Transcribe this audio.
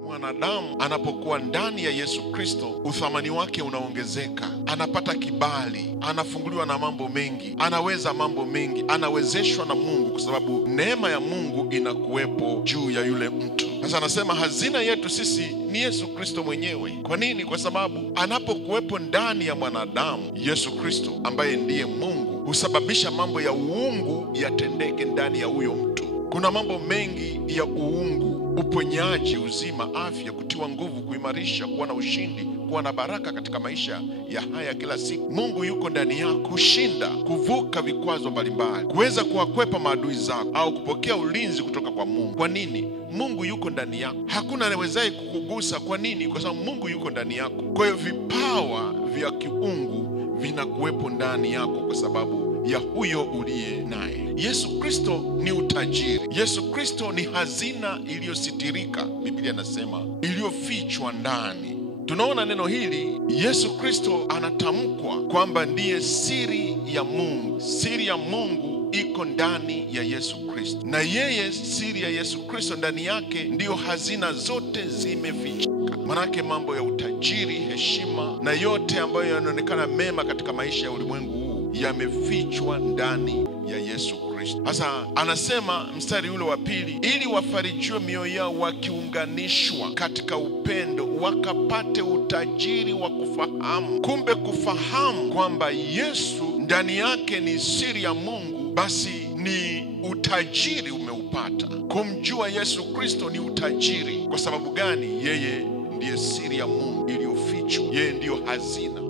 Mwanadamu anapokuwa ndani ya Yesu Kristo, uthamani wake unaongezeka, anapata kibali, anafunguliwa na mambo mengi, anaweza mambo mengi, anawezeshwa na Mungu kwa sababu neema ya Mungu inakuwepo juu ya yule mtu. Sasa anasema hazina yetu sisi ni Yesu Kristo mwenyewe. Kwa nini? Kwa sababu anapokuwepo ndani ya mwanadamu, Yesu Kristo ambaye ndiye Mungu husababisha mambo ya uungu yatendeke ndani ya huyo mtu. Kuna mambo mengi ya uungu: uponyaji, uzima, afya, kutiwa nguvu, kuimarisha, kuwa na ushindi, kuwa na baraka katika maisha ya haya kila siku. Mungu yuko ndani yako kushinda, kuvuka vikwazo mbalimbali, kuweza kuwakwepa maadui zako au kupokea ulinzi kutoka kwa Mungu. Kwa nini? Mungu yuko ndani yako. Hakuna anayewezaye kukugusa. Kwa nini? Kwa sababu Mungu yuko ndani yako. Kwa hiyo vipawa vya kiungu vinakuwepo ndani yako kwa sababu ya huyo uliye naye. Yesu Kristo ni utajiri. Yesu Kristo ni hazina iliyositirika, Biblia inasema, iliyofichwa ndani. Tunaona neno hili, Yesu Kristo anatamkwa kwamba ndiye siri ya Mungu. Siri ya Mungu iko ndani ya Yesu Kristo, na yeye, siri ya Yesu Kristo, ndani yake ndiyo hazina zote zimefichika. Manake mambo ya utajiri, heshima na yote ambayo yanaonekana mema katika maisha ya ulimwengu huu yamefichwa ndani ya Yesu Kristo. Sasa anasema mstari ule wa pili, ili wafarijiwe mioyo yao wakiunganishwa katika upendo, wakapate utajiri wa kufahamu. Kumbe kufahamu kwamba Yesu ndani yake ni siri ya Mungu, basi ni utajiri umeupata. Kumjua Yesu Kristo ni utajiri. Kwa sababu gani? Yeye ndiye siri ya Mungu iliyofichwa, yeye ndiyo hazina.